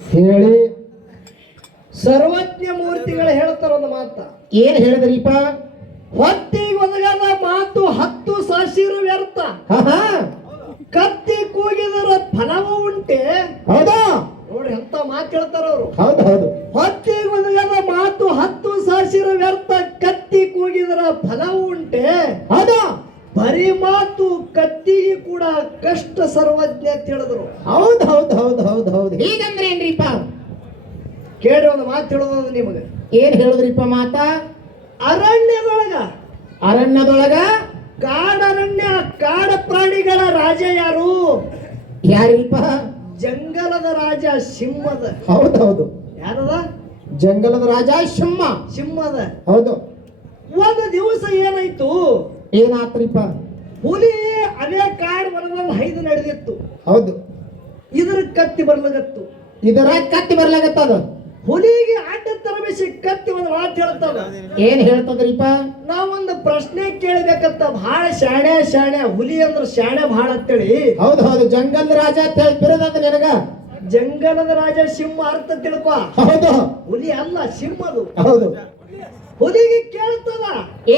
ಹೇಳಿ. ಸರ್ವಜ್ಞ ಮೂರ್ತಿಗಳು ಹೇಳ್ತಾರ ಒಂದು ಮಾತ. ಏನ್ ಹೇಳಿದ್ರಿಪ್ಪ? ಹೊತ್ತಿಗೆ ಒದಗದ ಮಾತು 10 ಸಾವಿರ ವ್ಯರ್ಥ. ಕತ್ತಿ ಕೂಗಿದರ ಫಲವೂ ಉಂಟೆ. ಹೌದಾ? ನೋಡ್ರಿ ಎಂತ ಮಾತು ಹೇಳ್ತಾರ ಅವರು. ಹೌದು ಹೌದು. ಹೊತ್ತಿಗೆ ಒದಗದ ಮಾತು 10 ಸಾವಿರ ವ್ಯರ್ಥ, ಕತ್ತಿ ಕೂಗಿದರ ಫಲವೂ ಉಂಟೆ. ಹೌದಾ? ಬರೀ ಮಾತು ಕತ್ತಿಗೆ ಕೂಡ ಕಷ್ಟ ಸರ್ವಜ್ಞ ಅಂತ ಹೇಳಿದ್ರು. ಹೌದು ಹೌದು ಹೌದು ಹೌದು ಹೌದು. ಹೀಗಂದ್ರೆ ಏನ್ರಿಪ್ಪ? ಕೇಳಿ ಒಂದು ಮಾತು ಹೇಳೋದು ನಿಮಗೆ. ಏನ್ ಹೇಳಿದ್ರಿಪ್ಪ ಮಾತ? ಅರಣ್ಯದೊಳಗ ಅರಣ್ಯದೊಳಗ ಕಾಡರಣ್ಯ ಕಾಡ ಪ್ರಾಣಿಗಳ ರಾಜ ಯಾರು? ಯಾರಿಪ್ಪ? ಜಂಗಲದ ರಾಜ ಸಿಂಹದ. ಹೌದು ಹೌದು. ಯಾರದ? ಜಂಗಲದ ರಾಜ ಸಿಂಹ. ಸಿಂಹದ. ಹೌದು. ಒಂದು ದಿವಸ ಏನಾಯ್ತು? ಏನಾತ್ರಿಪ್ಪ? ಹುಲಿ ಅದೇ ಕಾಡು ವನದಲ್ಲಿ ಹೈದು ನಡೆದಿತ್ತು. ಹೌದು. ಇದ್ರ ಕತ್ತಿ ಬರ್ಲಾಗತ್ತು. ಇದರ ಕತ್ತಿ ಬರ್ಲಾಗತ್ತದ. ಹುಲಿಗೆ ಅಡ್ಡ ತರಬೇಸಿ ಕತ್ತಿ ಒಂದು ಮಾತು ಹೇಳ್ತದ. ಏನ್ ಹೇಳ್ತದ್ರಿಪ್ಪ? ನಾವೊಂದು ಪ್ರಶ್ನೆ ಕೇಳಬೇಕಂತ. ಬಹಳ ಶಾಣೆ ಹುಲಿ ಅಂದ್ರ ಶಾಣೆ ಬಹಳ ಅಂತೇಳಿ. ಹೌದು ಹೌದು. ಜಂಗಲ್ ರಾಜ ಅಂತ ಹೇಳಿ ಬಿರೋದಂತ ನಿನಗ. ಜಂಗಲದ ರಾಜ ಸಿಂಹ ಅರ್ಥ ತಿಳ್ಕೊ. ಹೌದು. ಹುಲಿ ಅಲ್ಲ, ಸಿಂಹದು. ಹೌದು. ಹುಲಿಗೆ ಕೇಳ್ತದ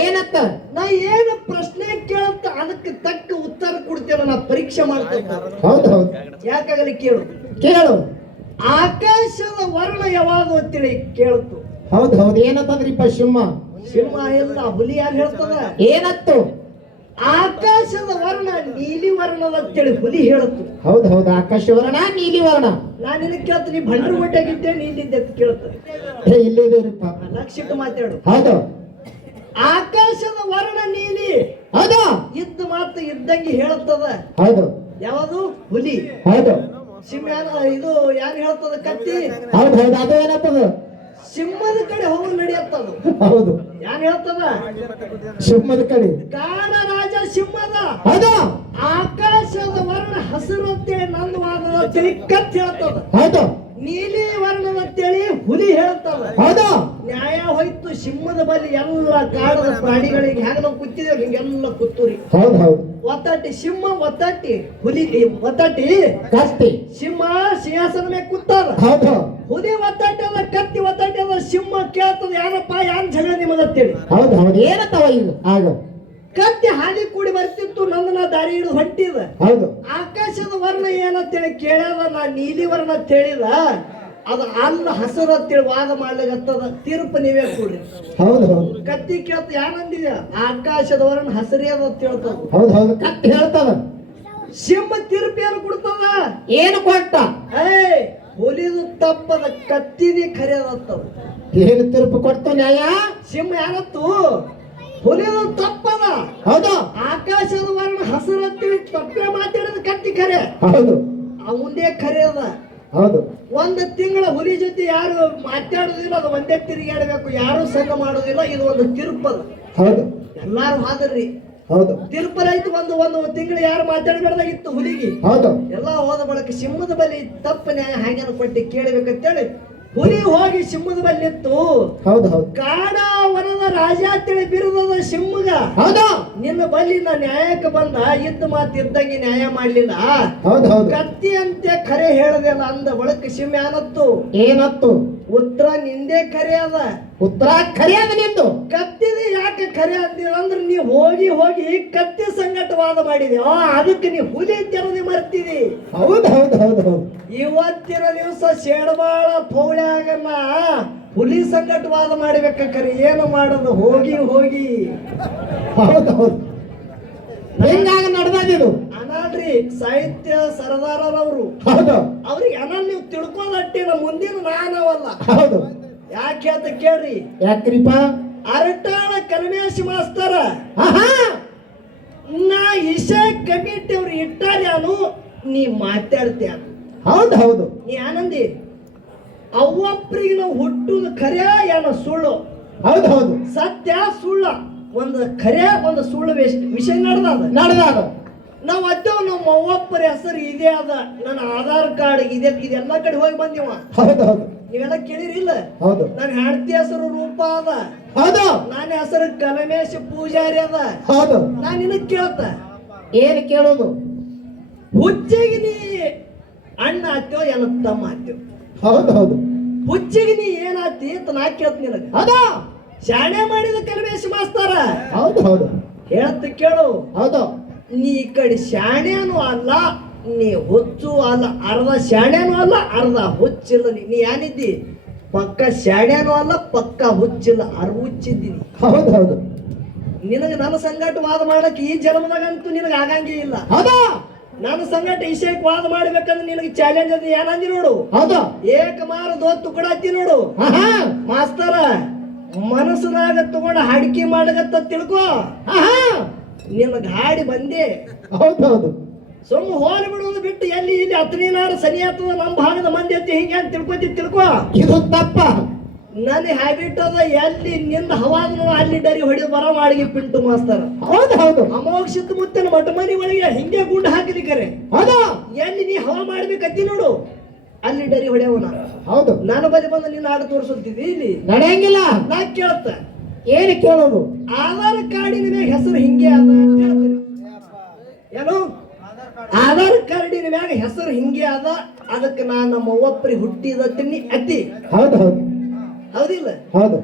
ಏನತ್ತ? ನಾ ಏನು ಪ್ರಶ್ನೆ ಕೇಳುತ್ತ ಅದಕ್ಕೆ ತಕ್ಕ ಉತ್ತರ ಕೊಡ್ತೇನೆ, ನಾ ಪರೀಕ್ಷೆ ಮಾಡ್ತೇನೆ. ಹೌದು ಹೌದು. ಯಾಕಾಗಲಿ ಕೇಳು. ಕೇಳು. ಆಕಾಶದ ವರ್ಣ ಯಾವುದು ಅಂತೇಳಿ ಕೇಳ್ತು. ಹೌದು ಹೌದು. ಏನತ್ತದ್ರಿಪ್ಪ ಸಿಂಹ? ಸಿಂಹ ಇಲ್ಲ, ಹುಲಿ ಯಾರು ಹೇಳ್ತದ? ಏನತ್ತು? ಆಕಾಶದ ವರ್ಣ ನೀಲಿ ವರ್ಣದ ಅಂತೇಳಿ ಹುಲಿ ಹೇಳುತ್ತು. ಹೌದು ಹೌದು. ಆಕಾಶ ವರ್ಣ ನೀಲಿ ವರ್ಣ. ನಾನು ನಿನಗೆ ಕೇಳ್ತೀನಿ, ನೀ ಬಂಡ್ರು ಒಟ್ಟಾಗಿದ್ದೆ ನೀಲಿದ್ದೆ ಅಂತ ಕೇಳ್ತದೆ. ಇಲ್ಲಿದ್ದೀರಿಪ್ಪ. ಲಕ್ಷಿಟ್ಟು ಮಾತಾಡು. ಹೌದು. ಆಕಾಶದ ವರ್ಣ ನೀಲಿ. ಹೌದು. ಇದ್ದ ಮಾತು ಇದ್ದಂಗೆ ಹೇಳುತ್ತದ. ಹೌದು. ಯಾವುದು? ಹುಲಿ. ಹೌದು. ಸಿಂಹ ಇದು ಯಾರು ಹೇಳ್ತದ? ಕತ್ತಿ. ಹೌದು ಹೌದು. ಅದು ಏನತ್ತದ? ಸಿಂಹದ ಕಡೆ ಹೋಗಿ ನಡೆಯುತ್ತದು. ಹೌದು. ಯಾರು ಹೇಳ್ತದ? ಸಿಂಹದ ಕಡೆ. ಕಾಡ ರಾಜ ಸಿಂಹದ. ಹೌದು. ಆಕಾಶದ ವರ್ಣ ಹಸಿರು ಅಂತೇಳಿ ನಂದು ವಾದದ ಅಂತೇಳಿ ಕತ್ತಿ ಹೇಳ್ತದ. ಹೌದು. ನೀಲಿ ವರ್ಣದ ಅಂತೇಳಿ ಹುಲಿ ಹೇಳ್ತದ. ಹೌದು. ನ್ಯಾಯ ಹೋಯ್ತು. ಸಿಂಹದ ಬಳಿ ಎಲ್ಲ ಕಾಡದ ಪ್ರಾಣಿಗಳಿಗೆ ಹೆಂಗ ನಾವು ಕೂತಿದ್ದೇವೆ ಹಿಂಗೆಲ್ಲ ಕೂತೂರಿ. ಹೌದು ಹೌದು. ಒತ್ತಟ್ಟಿ ಸಿಂಹ, ಒತ್ತಟ್ಟಿ ಹುಲಿ. ಒತ್ತಟ್ಟಿ ಕತ್ತಿ. ಸಿಂಹ ಸಿಂಹಾಸನ ಮೇಲೆ ಕೂತಾರ. ಹೌದು. ಹುಲಿ ಒತ್ತಟ್ಟಿ ಅದ, ಕತ್ತಿ ಒತ್ತಟ್ಟಿ ಅದ. ಸಿಂಹ ಕೇಳ್ತದ, ಯಾರಪ್ಪ ಯಾನ್ ಜಗಳ ನಿಮ್ಮದಂತೇಳಿ. ಹೌದು ಹೌದು. ಏನತ್ತವ ಈಗ? ಆಗ ಕತ್ತಿ ಹಾದಿ ಕೂಡಿ ಬರ್ತಿತ್ತು, ನಂದನ ದಾರಿ ಹಿಡಿದು ಹೊಂಟಿದ. ಹೌದು. ಆಕಾಶದ ವರ್ಣ ಏನಂತೇಳಿ ಕೇಳ್ಯಾದ. ನಾ ನೀಲಿ ವರ್ಣ ಅಂತ ಹೇಳಿದ. ಅದು ಅಲ್ಲ ಹಸರು ಅಂತೇಳಿ ವಾದ ಮಾಡ್ಲಿಕ್ಕತ್ತದ. ತೀರ್ಪು ನೀವೇ ಕೊಡ್ರಿ. ಹೌದು ಹೌದು. ಕತ್ತಿ ಕೇಳ್ತ ಏನಂದಿದೆ? ಆಕಾಶದ ವರ್ಣ ಹಸರಿ ಅದ ಅಂತ ಹೇಳ್ತದ. ಹೌದು ಹೌದು. ಕತ್ತಿ ಹೇಳ್ತದ. ಸಿಂಹ ತೀರ್ಪು ಏನು ಕೊಡ್ತದ? ಏನು ಕೊಟ್ಟ? ಹುಲಿದು ತಪ್ಪದ, ಕತ್ತಿದಿ ಖರೆ ಅದಂತದ. ಏನು ತೀರ್ಪು ಕೊಡ್ತು? ನ್ಯಾಯ. ಸಿಂಹ ಏನತ್ತು? ಹುಲಿದು ತಪ್ಪದ. ಹೌದು. ಆಕಾಶದ ವರ್ಣ ಹಸರು ಅಂತೇಳಿ ತಪ್ಪೇ ಮಾತಾಡಿದ ಕತ್ತಿ ಖರೆ. ಹೌದು. ಮುಂದೆ ಖರೆ ಅದ. ಹೌದು. ಒಂದು ತಿಂಗಳ ಹುಲಿ ಜೊತೆ ಯಾರು ಮಾತಾಡುದಿಲ್ಲ, ಅದು ಒಂದೇ ತಿರುಗಾಡಬೇಕು, ಯಾರು ಸಂಘ ಮಾಡುದಿಲ್ಲ. ಇದು ಒಂದು ತೀರ್ಪದ. ಹೌದು. ಎಲ್ಲಾರು ಹಾದ್ರಿ. ಹೌದು. ತೀರ್ಪರಾಯ್ತು. ಒಂದು ತಿಂಗಳು ಯಾರು ಮಾತಾಡಬೇಡ್ದಾಗಿತ್ತು ಹುಲಿಗೆ. ಹೌದು. ಎಲ್ಲ ಹೋದ ಬಳಕ ಸಿಂಹದ ಬಳಿ ತಪ್ಪು ನ್ಯಾಯ ಹಾಗೇನು ಕೊಟ್ಟು ಕೇಳಬೇಕಂತೇಳಿ ಹುಲಿ ಹೋಗಿ ಸಿಂಹದ ಬಳಿ ನಿಂತು, ಹೌದು ಹೌದು. ಕಾಡ ವನದ ರಾಜ ಅಂತೇಳಿ ಬಿರುದದ ಸಿಂಹಗ. ಹೌದು. ನಿನ್ನ ಬಳಿ ನಾ ನ್ಯಾಯಕ್ಕೆ ಬಂದ, ಇದ್ದ ಮಾತು ಇದ್ದಂಗೆ ನ್ಯಾಯ ಮಾಡ್ಲಿಲ್ಲ. ಹೌದು ಹೌದು. ಕತ್ತಿ ಅಂತೆ ಖರೆ ಹೇಳದಲ್ಲ ಅಂದ ಬಳಕ ಸಿಂಹ ಏನತ್ತು? ಏನತ್ತು? ಉತ್ತರ ನಿಂದೆ ಖರೆ ಅದ. ಉತ್ತರ ಖರೆ ಅದ ನಿಂದು. ಕತ್ತಿದೆ ಯಾಕೆ ಖರೆ ಅಂತೀರ ಅಂದ್ರೆ ನೀ ಹೋಗಿ ಕತ್ತಿ ಸಂಗಟವಾದ ಮಾಡಿದೆ. ಅದಕ್ಕೆ ನೀ ಹುಲಿ ತೆರದಿ ಮರ್ತಿದಿ. ಹೌದು ಹೌದು ಹೌದು ಹೌದು. ಇವತ್ತಿನ ದಿವಸ ಶೇಡಬಾಳ ಪೌಳ್ಯಾಗನ್ನ ಹುಲಿ ಸಂಗಟವಾದ ಮಾಡ್ಬೇಕರೆ ಏನು ಮಾಡೋದು? ಹೋಗಿ ಹೌದು ಹೌದು. ಹೆಂಗಾಗ ನಡೆದಿದು ಅನಾಲ್ರಿ ಸಾಹಿತ್ಯ ಸರದಾರರವರು. ಹೌದು. ಅವ್ರಿಗೆ ಅನಲ್ ನೀವು ತಿಳ್ಕೊಂಡಟ್ಟಿನ ಮುಂದಿನ ನಾನವಲ್ಲ. ಹೌದು. ಯಾಕೆ ಅಂತ ಕೇಳ್ರಿ. ಯಾಕ್ರಿಪ್ಪ? ಅರಟಾಳ ಕಲ್ಮೇಶ್ ಮಾಸ್ತರ ನಾ ಇಶಾ ಕಮಿಟಿ ಅವ್ರು ಇಟ್ಟಾರ್ಯಾನು, ನೀ ಮಾತಾಡ್ತೀಯ. ಹೌದು ಹೌದು. ನೀ ಆನಂದಿ ಅವ್ವಪ್ರಿಗೆ ನಾವು ಹುಟ್ಟುದು ಖರೆ ಏನೋ ಸುಳ್ಳು? ಹೌದು ಹೌದು. ಸತ್ಯ ಸುಳ್ಳ, ಒಂದು ಖರೆ ಒಂದು ಸುಳ್ಳು ವಿಷಯ ನಡೆದಾದ. ನಾವು ಅತ್ತೇವ್ ನಮ್ಮ ಅವ್ವಪ್ಪರ ಹೆಸರು ಇದೇ ಅದ, ನನ್ನ ಆಧಾರ್ ಕಾರ್ಡ್ ಇದೆ, ಇದೆಲ್ಲ ಕಡೆ ಹೋಗಿ ಬಂದಿವ. ಹೌದು ಹೌದು. ನೀವೆಲ್ಲ ಕೇಳಿರಿಲ್ಲ? ಹೌದು. ನನ್ನ ಹೆಂಡತಿ ಹೆಸರು ರೂಪ ಅದ. ಹೌದು. ನನ್ನ ಹೆಸರು ಕಲಮೇಶ್ ಪೂಜಾರಿ ಅದ. ಹೌದು. ನಾನ್ ನಿನಗ್ ಕೇಳ್ತ ಏನು ಕೇಳೋದು? ಹುಚ್ಚಿಗೆ ನೀ ಅಣ್ಣ ಆತ್ಯೋ ಎಲ್ಲ ತಮ್ಮ ಆತ್ಯೋ? ಹೌದು ಹೌದು ಹುಚ್ಚಿಗೆ ನೀ ಏನಾತಿ ಅಂತ ನಾ ಕೇಳ್ತ ನಿನಗ ಹೌದಾ ಶಾಣೆ ಮಾಡಿದ ಕಲ್ಮೇಶ್ ಮಾಸ್ತರ ಹೌದು ಹೌದು ಹೇಳ್ತ ಕೇಳು ಹೌದು ನೀ ಈ ಕಡೆ ಶಾಣೆನೂ ಅಲ್ಲ ನೀ ಹುಚ್ಚು ಅಲ್ಲ ಅರ್ಧ ಶಾಣೆನೂ ಅಲ್ಲ ಅರ್ಧ ಹುಚ್ಚಿಲ್ಲ ನೀ ಏನಿದ್ದಿ ಪಕ್ಕ ಶಾಣೆನೂ ಅಲ್ಲ ಪಕ್ಕ ಹುಚ್ಚಿಲ್ಲ ಹುಚ್ಚಿದ್ದೀನಿ ಹೌದು ಹೌದು ನಿನಗೆ ನನ್ನ ಸಂಗಟ ವಾದ ಮಾಡಕ್ಕೆ ಈ ಜನ್ಮದಾಗಂತೂ ನಿನಗೆ ಆಗಂಗೇ ಇಲ್ಲ ಹೌದಾ ನನ್ನ ಸಂಗಟ ವಿಷಯಕ್ಕೆ ವಾದ ಮಾಡ್ಬೇಕಂದ್ರೆ ನಿನಗೆ ಚಾಲೆಂಜ್ ಅದು ಏನಂದಿ ನೋಡು ಹೌದು ಏಕಮಾರ ದೋತ್ತು ಕೊಡತ್ತಿ ನೋಡು ಆಹಾ ಮಾಸ್ತರ ಮನಸ್ಸಿನಾಗ ತಗೊಂಡ ಹಾಡಿಕೆ ಮಾಡಗತ್ತ ತಿಳ್ಕೊ ಆಹಾ ನಿನಗೆ ಹಾಡಿ ಬಂದೆ ಹೌದು ಹೌದು ಸುಮ್ಮ ಹೋಲಿ ಬಿಡುವುದು ಬಿಟ್ಟು ಎಲ್ಲಿ ಇಲ್ಲಿ ಹತ್ತನೇನಾರು ಸನಿ ಆಗ್ತದ ನಮ್ಮ ಭಾಗದ ಮಂದಿ ಅಂತ ಹಿಂಗೆ ಅಂತ ತಿಳ್ಕೊ ಇದು ತಪ್ಪ ನನ್ನ ಹ್ಯಾಬಿಟ್ ಅದ ಎಲ್ಲಿ ನಿಂದ ಹವಾದ ಅಲ್ಲಿ ಡರಿ ಹೊಡಿ ಬರ ಮಾಡಿಗೆ ಪಿಂಟು ಮಾಸ್ತರ ಹೌದು ಹೌದು ಅಮೋಘ ಸುತ್ತಮುತ್ತಲ ಮಠ ಮನಿ ಒಳಗೆ ಹಿಂಗೆ ಗುಂಡು ಹಾಕಿದಿ ಕರೆ ಹೌದು ಎಲ್ಲಿ ನೀ ಹವಾ ಮಾಡ್ಬೇಕತ್ತಿ ನೋಡು ಅಲ್ಲಿ ಡರಿ ಹೊಡೆಯವನ ಹೌದು ನಾನು ಬದಿ ಬಂದು ನಿನ್ನ ಆಡ ತೋರಿಸುತ್ತಿದ್ದಿ ಇಲ್ಲಿ ನಡೆಯಂಗಿಲ್ಲ ನಾ ಕೇಳ್ತ ಏನು ಕೇಳೋದು ಆಧಾರ್ ಕಾರ್ಡಿನ ಮ್ಯಾಗ ಹೆಸರು ಹಿಂಗೆ ಅದ ಅಂತ ಹೇಳ್ತೀನಿ. ಏನು ಆಧಾರ್ ಕಾರ್ಡಿನ ಮ್ಯಾಗ ಹೆಸರು ಹಿಂಗೆ ಅದ ಅದಕ್ಕೆ ನಾ ನಮ್ಮ ಅವ್ವಪ್ಪರಿ ಹುಟ್ಟಿದ ತಿನ್ನಿ ಅತ್ತಿ ಹೌದು ಹೌದು ಹೌದಿಲ್ಲ ಹೌದು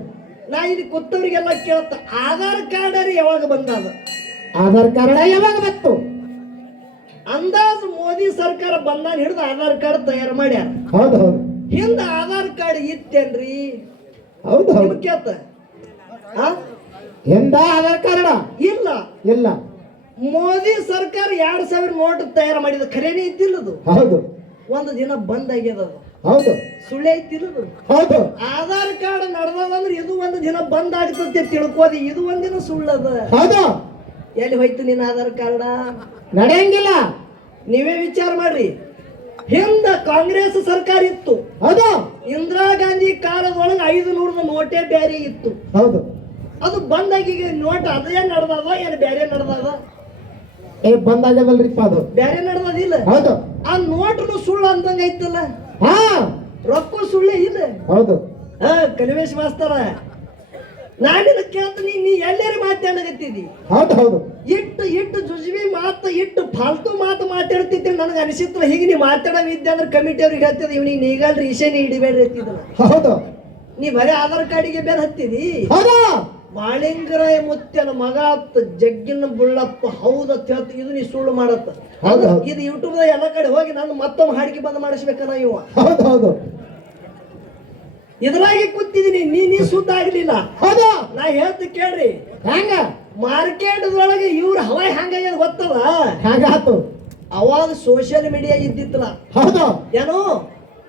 ನಾ ಇಲ್ಲಿ ಕೂತವರಿಗೆಲ್ಲ ಕೇಳ್ತ ಆಧಾರ್ ಕಾರ್ಡ್ ಯಾವಾಗ ಬಂದದ ಆಧಾರ್ ಕಾರ್ಡ್ ಯಾವಾಗ ಬಂತು ಅಂದಾಜು ಮೋದಿ ಸರ್ಕಾರ ಬಂದಾನ ಹಿಡಿದು ಆಧಾರ್ ಕಾರ್ಡ್ ತಯಾರು ಮಾಡ್ಯಾರ ಹೌದು ಹೌದು ಹಿಂದ ಆಧಾರ್ ಕಾರ್ಡ್ ಇತ್ತೇನ್ರಿ ಹೌದು ಹೌದು ನಿಮ್ಗ್ ಕೇಳ್ತ ಆ? ಎಂದ ಆಧಾರ್ ಕಾರ್ಡ್ ಇಲ್ಲ ಇಲ್ಲ ಮೋದಿ ಸರ್ಕಾರ 2000 ನೋಟ್ ತಯಾರು ಮಾಡಿದ ಖರೇನೆ ಇದ್ದಿಲ್ಲದು ಹೌದು ಒಂದು ದಿನ ಬಂದ್ ಆಗ್ಯದ ಅದು ಹೌದು ಸುಳ್ಳೆ ಐತಿಲ್ಲದು ಹೌದು ಆಧಾರ್ ಕಾರ್ಡ್ ನಡೆದದಂದ್ರೆ ಇದು ಒಂದು ದಿನ ಬಂದ್ ಆಗ್ತದೆ ತಿಳ್ಕೋದಿ ಇದು ಒಂದಿನ ಸುಳ್ಳದ ಹೌದು ಎಲ್ಲಿ ಹೋಯ್ತು ನಿನ್ನ ಆಧಾರ್ ಕಾರ್ಡ ನಡೆಯಂಗಿಲ್ಲ ನೀವೇ ವಿಚಾರ ಮಾಡ್ರಿ ಹಿಂದ ಕಾಂಗ್ರೆಸ್ ಸರ್ಕಾರ ಇತ್ತು ಹೌದು ಇಂದಿರಾ ಗಾಂಧಿ ಕಾಲದೊಳಗೆ 500 ನೋಟೇ ಬೇರೆ ಇತ್ತು ಹೌದು ಅದು ಬಂದಾಗಿ ನೋಟ್ ಅದೇ ನಡೆದದ ಏನು ಬೇರೆ ನಡೆದದ ಬಂದಾಗದಲ್ರಿಪ್ಪ ಅದು ಬೇರೆ ನಡೆದಿಲ್ಲ ಹೌದು ಆ ನೋಟ್ನು ಸುಳ್ಳು ಅಂದಂಗ ಐತಲ್ಲ ಹಾ ರೊಕ್ಕ ಸುಳ್ಳೇ ಇಲ್ಲ ಹೌದು ಕಲಿವೇಶ್ ಮಾಸ್ತರ ನಾನಿನ ಕೇಳ್ತೀನಿ ನೀ ಎಲ್ಲೇರಿ ಮಾತಾಡಕತ್ತಿದ್ದಿ ಹೌದು ಹೌದು ಇಟ್ಟು ಜುಜ್ವಿ ಮಾತು ಇಟ್ಟು ಫಾಲ್ತು ಮಾತು ಮಾತಾಡ್ತಿದ್ದೆ ನನಗೆ ಅನಿಸಿತ್ತು ಹೀಗೆ ನೀ ಮಾತಾಡವಿದ್ದೆ ಅಂದ್ರೆ ಕಮಿಟಿ ಅವ್ರಿಗೆ ಹೇಳ್ತಿದ್ದ ಇವ್ನಿಗೆ ನೀಗಲ್ರಿ ಈಶಾನಿ ಹಿಡಿಬೇಡ್ರಿ ಹತ್ತಿದ್ದಲ್ಲ ಹೌದು ನೀ ಬರೀ ಆಧಾರ್ ಕಾರ್ಡಿಗೆ ಬೇರೆ ಹತ್ತಿದಿ ಹೌದು ಬಾಳಿಂಗರಾಯ ಮುತ್ಯನ ಮಗ ಜಗ್ಗಿನ ಬುಳ್ಳಪ್ಪ ಹೌದತ್ ಹೇಳ್ತ ಇದು ನೀ ಸುಳ್ಳು ಮಾಡತ್ತ ಹೌದು, ಹೌದು. ಇದು ಯೂಟ್ಯೂಬ್ ಎಲ್ಲ ಕಡೆ ಹೋಗಿ ನಾನು ಮತ್ತೊಮ್ಮೆ ಹಾಡಿಕೆ ಬಂದ್ ಮಾಡಿಸ್ಬೇಕನ್ನ ಇವ ಹೌದು ಹೌದು ಇದ್ರಾಗೆ ಕೂತಿದೀನಿ ನೀ ಸುದ್ದ ಆಗ್ಲಿಲ್ಲ ಹೌದು ನಾ ಹೇಳ್ತ ಕೇಳ್ರಿ ಹೆಂಗ ಮಾರ್ಕೆಟ್ದೊಳಗೆ ಇವ್ರ ಹವಾಯ್ ಹಂಗಾಗ್ಯದ ಗೊತ್ತದ ಹಾಗಾತು ಅವಾಗ ಸೋಷಿಯಲ್ ಮೀಡಿಯಾ ಇದ್ದಿತ್ತಲ್ಲ ಹೌದು ಏನು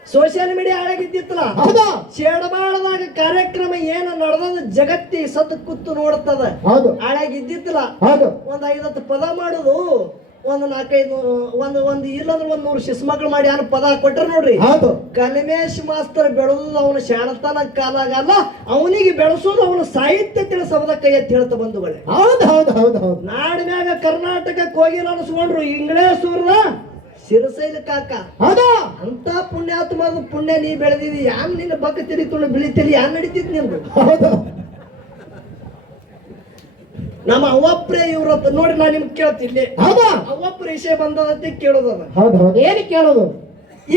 ಸೋಷಿಯಲ್ ಮೀಡಿಯಾ ಹಾಳಾಗಿದ್ದಿತ್ತಲ್ಲ ಹೌದು ಶೇಡಬಾಳದಾಗ ಕಾರ್ಯಕ್ರಮ ಏನು ನಡೆದ ಜಗತ್ತಿ ಸದ್ ಕೂತು ನೋಡ್ತದ ಹೌದು ಹಾಳಾಗಿದ್ದಿತ್ತಲ್ಲ ಹೌದು ಒಂದ್ 5-10 ಪದ ಮಾಡುದು ಒಂದ್ 4-5 ಒಂದು ಇಲ್ಲಂದ್ರೆ 100 ಶಿಸ್ಮಕ್ಳು ಮಾಡಿ ಯಾರು ಪದ ಕೊಟ್ರ ನೋಡ್ರಿ ಹೌದು ಕಲ್ಮೇಶ್ ಮಾಸ್ತರ್ ಬೆಳೆದು ಅವನ ಶಾಣತನ ಕಾಲಾಗಲ್ಲ ಅವನಿಗೆ ಬೆಳೆಸೋದು ಅವನ ಸಾಹಿತ್ಯ ತಿಳಿಸೋದ ಕೈ ಎತ್ತಿ ಹೇಳ್ತಾ ಬಂಧುಗಳೇ ಹೌದು ಹೌದು ಹೌದು ಹೌದು ನಾಡಿನ್ಯಾಗ ಕರ್ನಾಟಕಕ್ಕೆ ಹೋಗಿ ಅನ್ಸ್ಕೊಂಡ್ರು ಇಂಗ್ಲೇಸೂರ್ನ ಸಿರಸೈಲ ಕಾಕ ಹೌದು ಅಂತ ಪುಣ್ಯಾತ್ಮದ ಪುಣ್ಯ ನೀ ಬೆಳೆದಿದಿ ಯಾನ್ ನಿನ್ನ ಬಕ್ಕ ತಿರುಗಿ ಬಿಳಿತಿಲಿ ಯಾನ್ ನಡೀತಿದ್ ನಿಂದು ಹೌದು ನಮ್ಮ ಅವ್ವಪ್ರೆ ಇವ್ರ ನೋಡಿ ನಾ ನಿಮ್ಗೆ ಕೇಳ್ತಿಲ್ಲಿ ಹೌದು ಅವ್ವಪ್ರ ವಿಷಯ ಬಂದದಂತೆ ಕೇಳೋದದ ಹೌದು ಹೌದು ಏನು ಕೇಳೋದು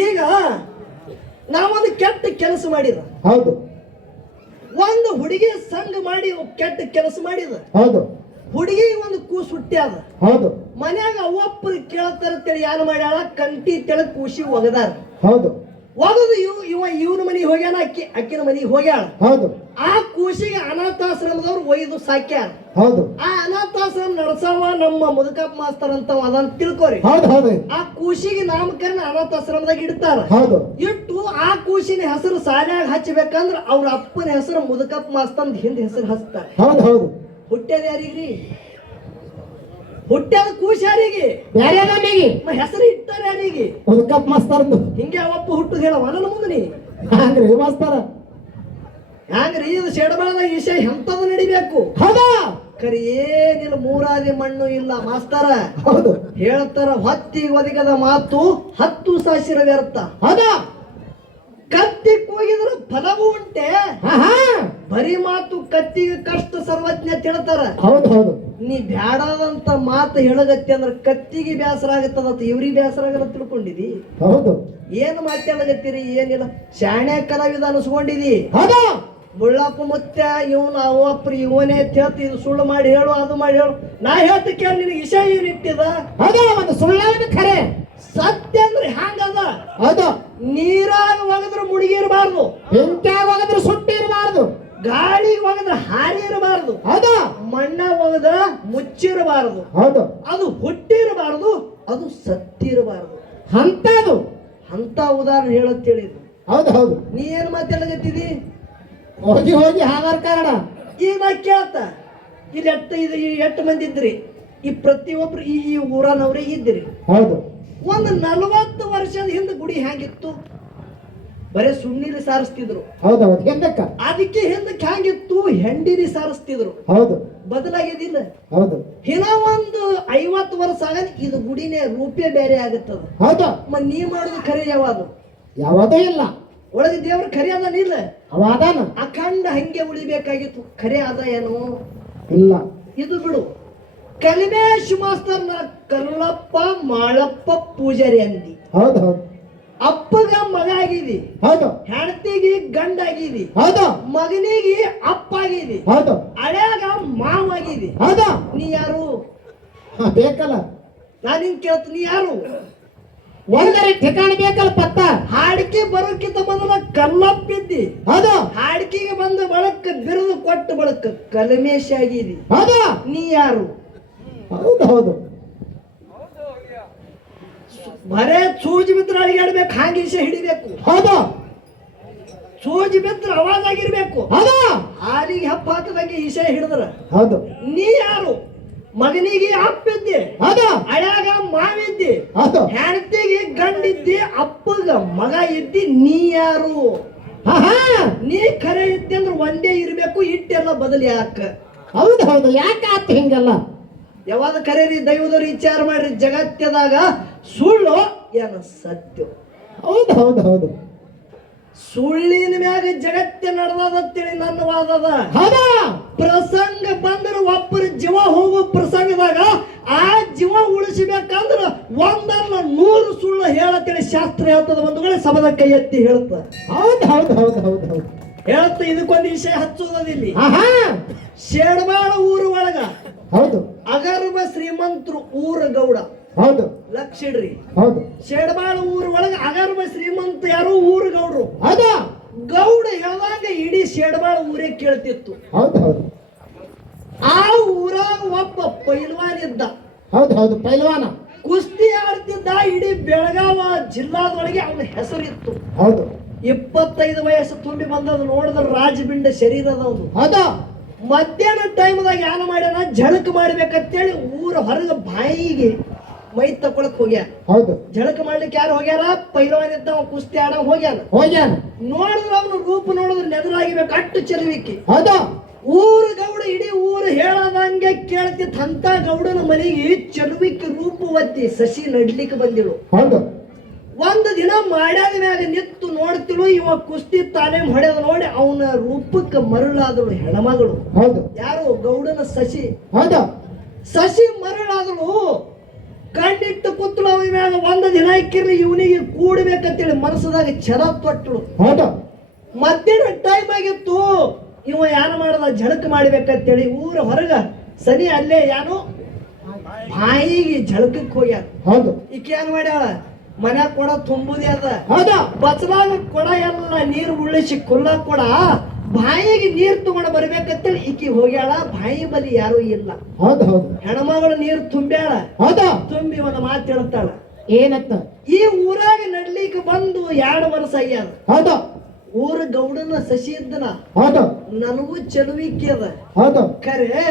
ಈಗ ನಾವೊಂದು ಕೆಟ್ಟ ಕೆಲಸ ಮಾಡಿದ ಹೌದು ಒಂದು ಹುಡುಗಿ ಸಂಘ ಮಾಡಿ ಕೆಟ್ಟ ಕೆಲಸ ಮಾಡಿದ ಹೌದು ಹುಡುಗಿ ಒಂದು ಕೂಸು ಹುಟ್ಟ್ಯಾದ ಹೌದು ಮನ್ಯಾಗ ಅವ್ವಪ್ಪರು ಕೇಳ್ತಾರ ತಿಳಿ ಯಾರು ಮಾಡ್ಯಾಳ ಕಂಟಿ ತೆಳ ಕೂಸಿ ಒಗದಾರ ಹೌದು ಒಗದು ಇವನ ಮನೆಗೆ ಹೋಗ್ಯಾನ ಅಕ್ಕಿನ ಮನೆಗೆ ಹೋಗ್ಯಾಳ ಹೌದು ಆ ಕೂಸಿಗೆ ಅನಾಥಾಶ್ರಮದವ್ರು ಒಯ್ದು ಸಾಕ್ಯಾರ ಹೌದು ಆ ಅನಾಥಾಶ್ರಮ ನಡ್ಸವ ನಮ್ಮ ಮುದುಕಪ್ಪ ಮಾಸ್ತರ್ ಅಂತ ಅದಂತ ತಿಳ್ಕೊರಿ ಹೌದು ಹೌದು ಆ ಕೂಸಿಗೆ ನಾಮಕರಣ ಅನಾಥಾಶ್ರಮದಾಗ ಇಡ್ತಾರ ಹೌದು ಇಟ್ಟು ಆ ಕೂಸಿನ ಹೆಸರು ಸಾಲ್ಯಾಗ ಹಚ್ಚಬೇಕಂದ್ರ ಅವ್ರ ಅಪ್ಪನ ಹೆಸರು ಮುದುಕಪ್ಪ ಮಾಸ್ತಂದ್ ಹಿಂದ್ ಹೆಸರು ಹಚ್ತಾರ ಹೌದು ಹೌದು ಹುಟ್ಟ್ಯಾದ ಯಾರಿಗ್ರಿ ಹುಟ್ಟ್ಯಾದ ಕೂಸಿ ಯಾರಿಗೆ ಬೇರೆ ನಮಗೆ ಹೆಸರು ಇಟ್ಟಾರ ಯಾರಿಗೆ ಕಪ್ ಮಾಸ್ತರ್ದು ಹಿಂಗೆ ಅವಪ್ಪ ಹುಟ್ಟುದು ಹೇಳವ ನನ್ನ ಮುಂದೆ ನೀ ಹಂಗ್ರಿ ಮಾಸ್ತರ ಹ್ಯಾಂಗ್ರಿ ಇದು ಶೆಡಬಳದ ವಿಷಯ ಎಂತದ ನಡಿಬೇಕು ಹೌದಾ ಕರಿ ಏನಿಲ್ಲ ಮೂರಾದಿ ಮಣ್ಣು ಇಲ್ಲ ಮಾಸ್ತರ ಹೌದು ಹೇಳ್ತಾರ ಹೊತ್ತಿ ಒದಗದ ಮಾತು 10 ಸಾವಿರ ವ್ಯರ್ಥ ಹೌದಾ ಕತ್ತಿ ಕೂಗಿದ್ರ ಫಲವೂ ಉಂಟೆ ಹಾ ಬರೀ ಮಾತು ಕತ್ತಿಗೆ ಕಷ್ಟ ಸರ್ವಜ್ಞ ತಿಳ್ತಾರ ಹೌದು ಹೌದು ನೀ ಬ್ಯಾಡಾದಂತ ಮಾತು ಹೇಳಗತ್ತಿ ಅಂದ್ರ ಕತ್ತಿಗೆ ಬೇಸರ ಆಗತ್ತದ ಇವ್ರಿಗೆ ಬೇಸರ ಆಗಲ್ಲ ತಿಳ್ಕೊಂಡಿದಿ ಹೌದು ಏನು ಮಾತಾಡಕತ್ತೀರಿ ಏನಿಲ್ಲ ಶಾಣೆ ಕಲಾವಿದ ಅನಿಸ್ಕೊಂಡಿದಿ ಹೌದು ಮುಳ್ಳಪ್ಪ ಮುತ್ಯ ಇವನು ಅವಪ್ರಿ ಇವನೇ ಹೇಳ್ತಿ ಇದು ಸುಳ್ಳು ಮಾಡಿ ಹೇಳು ಅದು ಮಾಡಿ ಹೇಳು ನಾ ಹೇಳ್ತಿ ಕೇಳಿ ನಿನಗೆ ವಿಷಯ ಏನ್ ಇಟ್ಟಿದ ಹೌದು ಒಂದು ಸುಳ್ಳವನ ಖರೆ ಸತ್ಯ ಅಂದ್ರೆ ಹ್ಯಾಂಗದ ಹೌದು ನೀರಾಗ ಒಗದ್ರೆ ಮುಳುಗಿರಬಾರ್ದು ಬೆಂಕಿಯಾಗ ಹೋಗಿದ್ರೆ ಸುಟ್ಟಿರಬಾರ್ದು ಗಾಳಿಗೆ ಒಗದ್ರೆ ಹಾರಿ ಇರಬಾರ್ದು ಹೌದು ಮಣ್ಣ ಒಗದ್ರ ಮುಚ್ಚಿರಬಾರದು ಹೌದು ಅದು ಹುಟ್ಟಿರಬಾರದು ಅದು ಸತ್ತಿರಬಾರದು ಅಂತದು ಅಂತ ಉದಾಹರಣೆ ಹೇಳತ್ ಹೇಳಿದ್ರು ಹೌದು ಹೌದು ನೀ ಏನ್ ಮಾತಾಡಕತ್ತಿದಿ ಹೋಗಿ ಹೋಗಿ ಹಾಗಾರ ಕಾರಣ ಈಗ ನಾ ಕೇಳ್ತ ಇಲ್ಲಿ ಎಷ್ಟು ಮಂದಿ ಇದ್ರಿ ಈ ಪ್ರತಿಯೊಬ್ರು ಈ ಊರನವ್ರೆ ಇದ್ರಿ ಹೌದು ಒಂದು 40 ವರ್ಷದ ಹಿಂದೆ ಗುಡಿ ಹ್ಯಾಂಗಿತ್ತು ಬರೇ ಸುಣ್ಣೀರಿ ಸಾರಿಸ್ತಿದ್ರು ಹೌದು ಹೌದು ಹಿಂದಕ್ಕ ಅದಕ್ಕೆ ಹಿಂದಕ್ಕೆ ಹ್ಯಾಂಗಿತ್ತು ಹೆಂಡಿರಿ ಸಾರಿಸ್ತಿದ್ರು ಹೌದು ಬದಲಾಗಿದ್ದಿಲ್ಲ ಹೌದು ಇನ್ನ ಒಂದು 50 ವರ್ಷ ಆಗ ಇದು ಗುಡಿನೇ ರೂಪೇ ಬೇರೆ ಆಗುತ್ತದ ಹೌದು ನೀ ಮಾಡೋದು ಖರೆ ಯಾವುದು ಯಾವುದೂ ಇಲ್ಲ ಒಳಗೆ ದೇವ್ರ ಖರೆ ಅದಾನಿಲ್ಲ ಅವಾದಾನ ಅಖಂಡ ಹಂಗೆ ಉಳಿಬೇಕಾಗಿತ್ತು ಖರೆ ಅದ ಏನು ಇಲ್ಲ ಇದು ಬಿಡು ಕಲಿಮೇಶ್ ಮಾಸ್ತರ್ನ ಕಲ್ಲಪ್ಪ ಮಾಳಪ್ಪ ಪೂಜಾರಿ ಅಂದಿ ಹೌದು ಹೌದು ಅಪ್ಪಗ ಮಗ ಆಗಿದಿ ಹೌದು ಹೆಂಡತಿಗೆ ಗಂಡ ಆಗಿದಿ ಹೌದು ಮಗನಿಗೆ ಅಪ್ಪ ಆಗಿದಿ ಹೌದು ಹಳ್ಯಾಗ ಮಾವ ಆಗಿದಿ ಹೌದು ನೀ ಯಾರು ಬೇಕಲ್ಲ ನಾನು ಹಿಂಗ್ ಕೇಳ್ತ ನೀ ಯಾರು ಒಂದರಿ ठिकाणी ಬೇಕಲ್ಲ ಪತ್ತ ಹಾಡಿಕೆ ಬರೋಕ್ಕಿಂತ ಮೊದಲ ಕಲ್ಲಪ್ಪಿದ್ದಿ ಹೌದು ಹಾಡಿಕೆಗೆ ಬಂದ ಬಳಕ ಬಿರುದು ಕೊಟ್ಟು ಬಳಕ ಕಲಮೇಶ ಆಗಿದಿ ಹೌದು ನೀ ಯಾರು ಹೌದು ಹೌದು ಬರೇ ಸೂಜಿ ಬಿದ್ರ ಅಳಿಗಾಡ್ಬೇಕು ಹಾಗೆ ಈಸೆ ಹಿಡಿಬೇಕು ಹೌದು ಸೂಜಿ ಬಿದ್ರ ಅವಾಜ್ ಆಗಿರ್ಬೇಕು ಹೌದು ಹಾಲಿಗೆ ಹಪ್ಪ ಹಾಕದಂಗೆ ಈಸೆ ಹಿಡಿದ್ರ ಹೌದು ನೀ ಯಾರು ಮಗನಿಗೆ ಅಪ್ಪಿದ್ದಿ ಹೌದು ಹಳ್ಯಾಗ ಮಾವಿದ್ದಿ ಹೌದು ಹೆಂಡತಿಗೆ ಗಂಡಿದ್ದಿ ಅಪ್ಪಗ ಮಗ ಇದ್ದಿ ನೀ ಯಾರು ಆಹಾ ನೀ ಖರೆ ಇದ್ದಿ ಅಂದ್ರೆ ಒಂದೇ ಇರ್ಬೇಕು ಇಟ್ಟೆಲ್ಲ ಬದಲಿ ಯಾಕ ಹೌದು ಹೌದು ಯಾಕೆ ಆತ ಹಿಂಗಲ್ಲ ಯಾವಾಗ ಕರೆರಿ ದೈವದವ್ರು ವಿಚಾರ ಮಾಡ್ರಿ ಜಗತ್ತದಾಗ ಸುಳ್ಳು ಏನ ಸತ್ಯ ಹೌದು ಹೌದು ಹೌದು ಸುಳ್ಳಿನ ಮ್ಯಾಗ ಜಗತ್ತೇ ನಡೆದತ್ತೇಳಿ ನನ್ನ ವಾದದ ಹೌದಾ ಪ್ರಸಂಗ ಬಂದ್ರೆ ಒಬ್ಬರ ಜೀವ ಹೋಗೋ ಪ್ರಸಂಗದಾಗ ಆ ಜೀವ ಉಳಿಸಬೇಕಂದ್ರ ಒಂದಲ್ಲ 100 ಸುಳ್ಳು ಹೇಳತ್ತೇಳಿ ಶಾಸ್ತ್ರ ಹೇಳ್ತದ ಒಂದು ವೇಳೆ ಸಭದ ಕೈ ಎತ್ತಿ ಹೇಳುತ್ತ ಹೌದು ಹೌದು ಹೌದು ಹೌದು ಹೌದು ಹೇಳುತ್ತ ಇದಕ್ಕೊಂದು ವಿಷಯ ಹಚ್ಚೋದಿಲ್ಲಿ ಆಹಾ ಶೇಡ್ಬಾಳ ಊರು ಒಳಗ ಹೌದು ಅಗರ್ಭ ಶ್ರೀಮಂತರು ಊರ ಗೌಡ ಹೌದು ಲಕ್ಷಿಡ್ರಿ ಹೌದು ಶೇಡ್ಬಾಳ ಊರ ಒಳಗ ಅಗರ್ಭ ಶ್ರೀಮಂತ ಯಾರು ಊರ ಗೌಡ್ರು ಹೌದು ಗೌಡ ಹೇಳಿದಾಗ ಇಡೀ ಶೇಡ್ಬಾಳ ಊರೇ ಕೇಳ್ತಿತ್ತು ಹೌದು ಹೌದು ಆ ಊರಾಗ ಒಬ್ಬ ಪೈಲ್ವಾನ್ ಇದ್ದ ಹೌದು ಹೌದು ಪೈಲ್ವಾನ ಕುಸ್ತಿ ಆಡ್ತಿದ್ದ ಇಡೀ ಬೆಳಗಾವ ಜಿಲ್ಲಾದೊಳಗೆ ಅವನ ಹೆಸರಿತ್ತು ಹೌದು 25 ವಯಸ್ಸು ತುಂಬಿ ಬಂದದ್ದು ನೋಡಿದ್ರೆ ರಾಜಬಿಂಡ ಶರೀರದವನು ಹೌದು ಮಧ್ಯಾಹ್ನ ಟೈಮ್ದಾಗ ಏನ ಮಾಡ್ಯಾನ ಝಳಕ ಮಾಡ್ಬೇಕಂತೇಳಿ ಊರ ಹೊರಗೆ ಬಾಯಿಗೆ ಮೈ ತಕೊಳಕ್ ಹೋಗ್ಯಾನ ಹೌದು ಝಳಕ ಮಾಡ್ಲಿಕ್ಕೆ ಯಾರು ಹೋಗ್ಯಾರ ಪೈಲ್ವಾನ್ ಇದ್ದ ಅವ ಕುಸ್ತಿ ಆಡ ಹೋಗ್ಯಾನ ಹೋಗ್ಯಾನ ನೋಡಿದ್ರೆ ಅವನು ರೂಪ ನೋಡಿದ್ರೆ ನೆದರಾಗಿಬೇಕು ಅಟ್ಟು ಚೆಲುವಿಕೆ ಹೌದು ಊರ ಗೌಡ ಇಡೀ ಊರು ಹೇಳದಂಗೆ ಕೇಳ್ತಿತ್ತು ಅಂತ ಗೌಡನ ಮನೆಗೆ ಚೆಲುವಿಕೆ ರೂಪವತಿ ಸಸಿ ನಡ್ಲಿಕ್ಕೆ ಬಂದಿಳು ಹೌದು ಒಂದು ದಿನ ಮಾಡ್ಯಾದ ಮ್ಯಾಗ ನಿತ್ತು ನೋಡ್ತಿಳು ಇವ ಕುಸ್ತಿ ತಾನೇ ಹೊಡೆದ ನೋಡಿ ಅವನ ರೂಪಕ್ಕೆ ಮರುಳಾದಳು ಹೆಣ್ಮಗಳು ಹೌದು ಯಾರು ಗೌಡನ ಸಸಿ ಹೌದು ಸಸಿ ಮರುಳಾದಳು ಕಂಡಿಟ್ಟು ಕೂತಳು ಅವನ ಮ್ಯಾಗ ಒಂದು ದಿನ ಇಕ್ಕಿರ್ಲಿ ಇವನಿಗೆ ಕೂಡ್ಬೇಕಂತೇಳಿ ಮನಸ್ಸದಾಗ ಛಲ ತೊಟ್ಟಳು ಹೌದು ಮಧ್ಯಾಹ್ನ ಟೈಮ್ ಆಗಿತ್ತು ಇವ ಯಾನ ಮಾಡದ ಝಳಕ ಮಾಡ್ಬೇಕಂತೇಳಿ ಊರ ಹೊರಗ ಸನಿ ಅಲ್ಲೇ ಯಾನು ಬಾಯಿಗೆ ಝಳಕಕ್ಕೆ ಹೋಗ್ಯಾರ ಹೌದು ಈಕೆ ಏನ್ ಮಾಡ್ಯಾಳ ಮನ್ಯಾಗ ಕೊಡ ತುಂಬುದೇ ಅದ ಹೌದು ಬಚ್ಚಲಾಗ ಕೊಡ ಎಲ್ಲ ನೀರು ಉಳಿಸಿ ಕುಲ್ಲ ಕೊಡ ಬಾಯಿಗೆ ನೀರು ತಗೊಂಡು ಬರ್ಬೇಕಂತೇಳಿ ಈಕಿ ಹೋಗ್ಯಾಳ ಬಾಯಿ ಬಲಿ ಯಾರು ಇಲ್ಲ ಹೌದು ಹೌದು ಹೆಣ್ಮಗಳು ನೀರು ತುಂಬ್ಯಾಳ ಹೌದು ತುಂಬಿ ಒಂದು ಮಾತು ಹೇಳ್ತಾಳ ಏನತ್ತ ಈ ಊರಾಗ ನಡ್ಲಿಕ್ಕೆ ಬಂದು 2 ವರ್ಷ ಆಗ್ಯಾದ ಹೌದು ಊರ ಗೌಡನ ಸಸಿ ಇದ್ದನ ಹೌದು ನನಗೂ ಚೆಲುವಿಕೆ ಅದ ಹೌದು ಖರೆ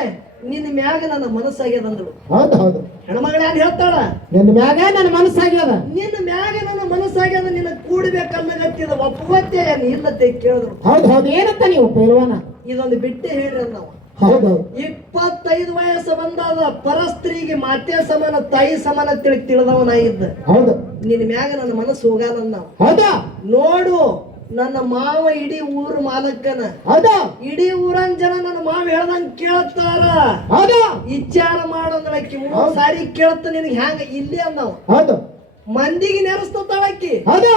ನಿನ್ನ ಮ್ಯಾಗ ನನ್ನ ಮನಸ್ಸಾಗ್ಯದ ಅಂದಳು ಹೌದು ಹೌದು ಹೆಣ್ಮಗಳ ಏನ್ ಹೇಳ್ತಾಳ ನಿನ್ನ ಮ್ಯಾಗ ನನ್ನ ಮನಸ್ಸಾಗ್ಯದ ನಿನ್ನ ಮ್ಯಾಗ ನನ್ನ ಮನಸ್ಸಾಗ್ಯದ ನಿನ್ನ ಕೂಡ್ಬೇಕನ್ನಗತ್ತಿದ ಒಪ್ಪುವತ್ತೆ ಇಲ್ಲತ್ತೆ ಕೇಳಿದ್ರು ಹೌದು ಹೌದು ಏನಂತ ನೀವು ಪೈಲ್ವಾನ ಇದೊಂದು ಬಿಟ್ಟೆ ಹೇಳ್ರಿ ನಾವು ಹೌದು 25 ವಯಸ್ಸು ಬಂದಾದ ಪರಸ್ತ್ರೀಗೆ ಮಾತೆ ಸಮಾನ ತಾಯಿ ಸಮಾನ ತಿಳಿದವನ ಇದ್ದ ಹೌದು ನಿನ್ನ ಮ್ಯಾಗ ನನ್ನ ಮನಸ್ಸು ಹೋಗಲ್ಲ ನಾವು ಹೌದಾ ನೋಡು ನನ್ನ ಮಾವ ಇಡೀ ಊರು ಮಾಲಕ್ಕನ ಹೌದಾ ಇಡೀ ಊರನ್ ಜನ ನನ್ನ ಮಾವ ಹೇಳ್ದಂಗ್ ಕೇಳ್ತಾರ ಹೌದಾ ವಿಚಾರ ಮಾಡೋದಕ್ಕೆ 3 ಸಾರಿ ಕೇಳ್ತ ನಿನಗೆ ಹ್ಯಾಂಗ ಇಲ್ಲಿ ಅಂದವ ಹೌದು ಮಂದಿಗೆ ನೆರೆಸ್ತತಾಳಕ್ಕಿ ಹೌದು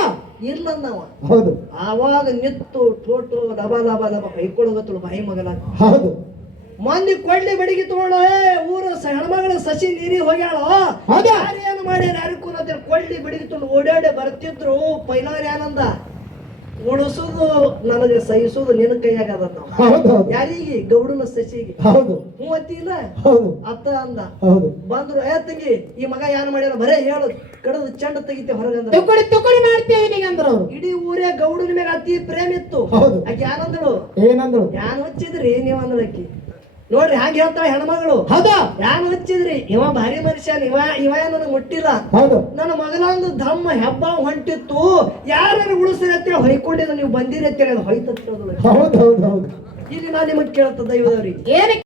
ಇರ್ಲಂದವ ಹೌದು ಆವಾಗ ನಿತ್ತು ಟೋಟು ಲಬ ಲಬ ಲಬ ಹೊಯ್ಕೊಳಗತ್ತಳು ಬಾಯಿ ಮಗಲ ಹೌದು ಮಂದಿ ಕೊಳ್ಳಿ ಬಡಿಗೆ ತಗೊಂಡ ಊರ ಹೆಣ್ಮಗಳ ಸಸಿ ನೀರಿ ಹೋಗ್ಯಾಳ ಹೌದಾ? ಯಾರೇನು ಮಾಡ್ಯಾರ ಯಾರಿಗೂ ಕೊಳ್ಳಿ ಬಡಿಗೆ ತಗೊಂಡು ಓಡಾಡಿ ಬರ್ತಿದ್ರು ಪೈಲಾರ ಏನಂದ ಉಣಿಸೋದು ನನಗೆ ಸಹಿಸೋದು ನಿನ್ನ ಕೈಯಾಗದ ನಾವು ಹೌದು ಹೌದು ಯಾರಿಗೆ ಗೌಡನ ಸಸಿಗೆ ಹೌದು ಮೂವತ್ತಿ ಇಲ್ಲ ಹೌದು ಅತ್ತ ಅಂದ ಹೌದು ಬಂದ್ರು ತಂಗಿ ಈ ಮಗ ಏನ್ ಮಾಡ್ಯಾರ ಬರೇ ಹೇಳು ಕಡದು ಚೆಂಡ ತೆಗಿತೆ ಹೊರಗಂದ್ರ ತುಕಡಿ ಮಾಡ್ತೇವೆ ನೀಗ ಅಂದ್ರ ಅವ್ರು ಇಡೀ ಊರೇ ಗೌಡನ ಮೇಲೆ ಅತಿ ಪ್ರೇಮ ಇತ್ತು ಹೌದು. ಆಕೆ ಏನಂದಳು ಏನಂದ್ರು ಯಾನ್ ಹಚ್ಚಿದ್ರಿ ನೀವ್ ಅಂದ್ರಕ್ಕಿ ನೋಡ್ರಿ ಹಂಗ ಹೇಳ್ತಾಳ ಹೆಣ್ಮಗಳು ಹೌದಾ ಯಾನ್ ಹಚ್ಚಿದ್ರಿ ಇವ ಭಾರಿ ಮನುಷ್ಯ ಇವ ನನಗೆ ಮುಟ್ಟಿಲ್ಲ ಹೌದು ನನ್ನ ಮಗನೊಂದು ಧಮ್ಮ ಹೆಬ್ಬ ಹೊಂಟಿತ್ತು ಯಾರು ಉಳಿಸ್ರಿ ಅಂತೇಳಿ ಹೊಯ್ಕೊಂಡಿದ್ದು ನೀವು ಬಂದಿರಿ ಅಂತೇಳಿ ಅದು ಹೊಯ್ತದ ಹೌದು ಹೌದು ಹೌದು ಇಲ್ಲಿ ನಾ ನಿಮಗ್ ಕೇಳ್ತ ದೈವದವ್ರಿಗೆ ಏನಕ್ಕೆ